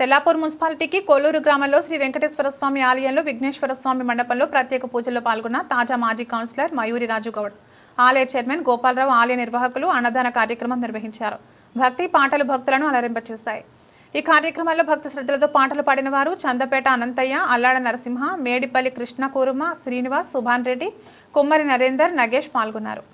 తెల్లాపూర్ మున్సిపాలిటీకి కోలూరు గ్రామంలో శ్రీ వెంకటేశ్వర స్వామి ఆలయంలో విఘ్నేశ్వర స్వామి మండపంలో ప్రత్యేక పూజల్లో పాల్గొన్న తాజా మాజీ కౌన్సిలర్ మయూరి రాజు గౌడ్, ఆలయ చైర్మన్ గోపాలరావు, ఆలయ నిర్వాహకులు అన్నదాన కార్యక్రమం నిర్వహించారు. భక్తి పాటలు భక్తులను అలరింపచేస్తాయి. ఈ కార్యక్రమంలో భక్తి శ్రద్ధలతో పాటలు పాడిన వారు చందపేట అనంతయ్య, అల్లాడ నరసింహ, మేడిపల్లి కృష్ణ కూరుమ, శ్రీనివాస్, సుభాన్ రెడ్డి, కుమ్మరి నరేందర్, నగేష్ పాల్గొన్నారు.